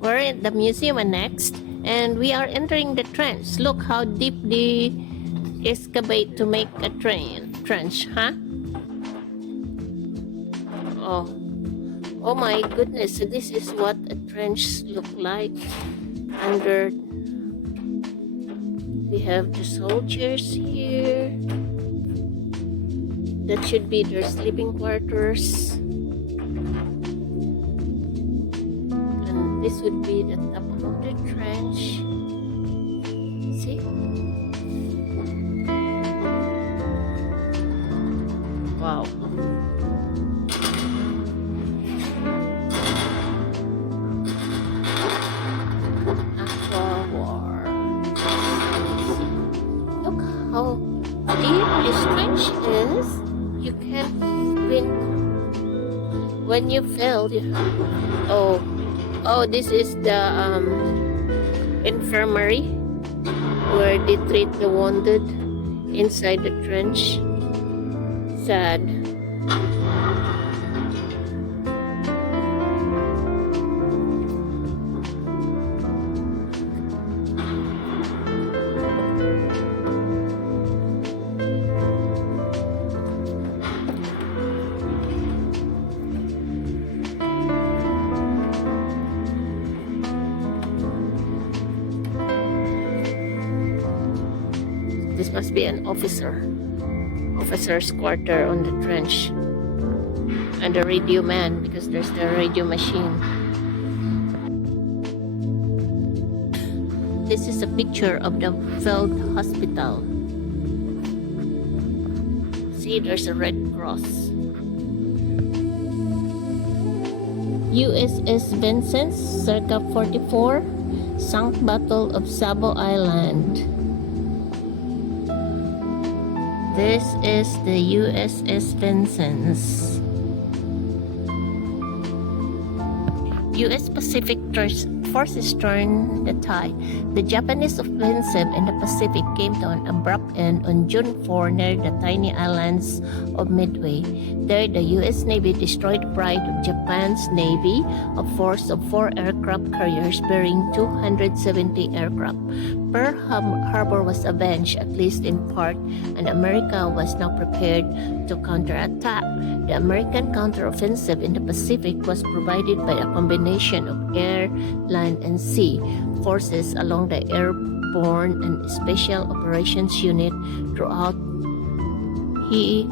We're at the museum Annex, and we are entering the trench. Look how deep they excavate to make a trench, huh? Oh, oh my goodness! So this is what a trench look like. Under, we have the soldiers here. That should be their sleeping quarters. And this would be the top of the trench. See? Wow. Aqua war. Look how deep this trench is. You can't win when you fail. Oh, this is the infirmary where they treat the wounded inside the trench. Sad. This must be an officer's quarter on the trench. And the radio man, because there's the radio machine. This is a picture of the field hospital. See, there's a red cross. USS Vincennes, circa 44, sunk Battle of Savo Island. This is the USS Vincennes. U.S. Pacific forces turned the tide. The Japanese offensive in the Pacific came to an abrupt end on June 4 near the tiny islands of Midway. There, the U.S. Navy destroyed the pride of Japan's Navy, a force of 4 aircraft carriers bearing 270 aircraft. Pearl Harbor was avenged, at least in part, and America was now prepared to counterattack. The American counteroffensive in the Pacific was provided by a combination of air, land, and sea forces along the Airborne and Special Operations Unit throughout the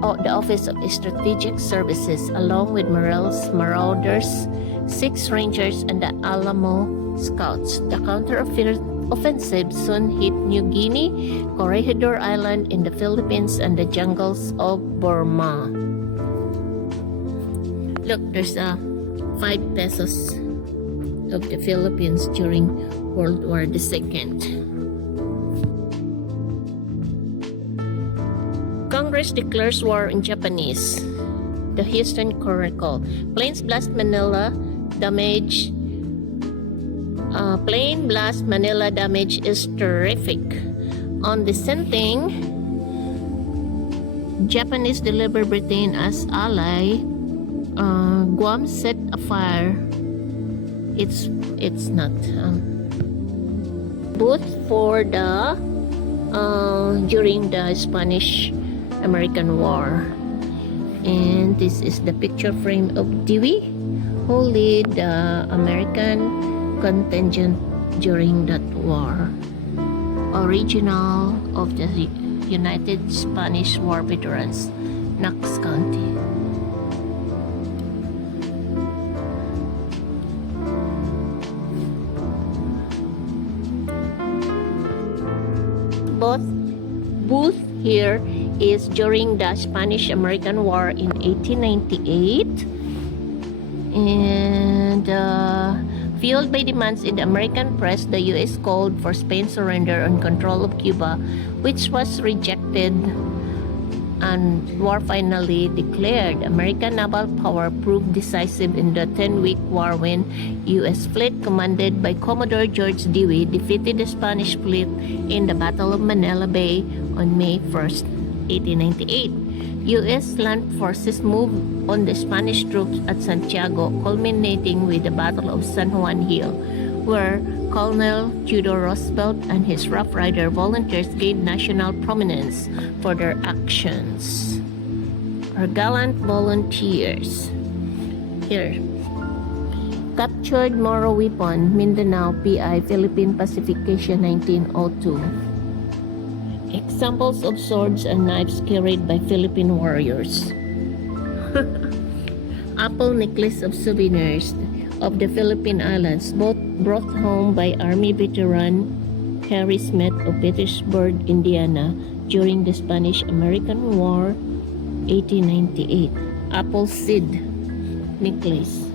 Office of Strategic Services, along with Morrell's Marauders, 6 Rangers, and the Alamo Scouts. The counteroffensive soon hit New Guinea, Corregidor Island in the Philippines, and the jungles of Burma. Look, there's a 5 pesos of the Philippines during World War II. Congress declares war on Japanese. The Houston Chronicle. Planes blast Manila. Plane blast Manila damage is terrific. On dissenting, Japanese deliver Britain as ally. Guam set afire. It's not. Both for the during the Spanish-American War. And this is the picture frame of Dewey, who led the American contingent during that war. Original of the United Spanish War Veterans, Knox County. Booth here is during the Spanish-American War in 1898, and fueled by demands in the American press, the U.S. called for Spain's surrender on control of Cuba, which was rejected, and war finally declared. American naval power proved decisive in the 10-week war when U.S. fleet commanded by Commodore George Dewey defeated the Spanish fleet in the Battle of Manila Bay on May 1st, 1898. U.S. land forces moved on the Spanish troops at Santiago, culminating with the Battle of San Juan Hill, where Colonel Theodore Roosevelt and his Rough Rider volunteers gained national prominence for their actions. Our gallant volunteers. Here. Captured Moro weapon, Mindanao, PI, Philippine Pacification 1902. Examples of swords and knives carried by Philippine warriors. Apple necklace of souvenirs of the Philippine Islands, both brought home by Army veteran Harry Smith of Petersburg, Indiana, during the Spanish-American War, 1898. Apple seed necklace.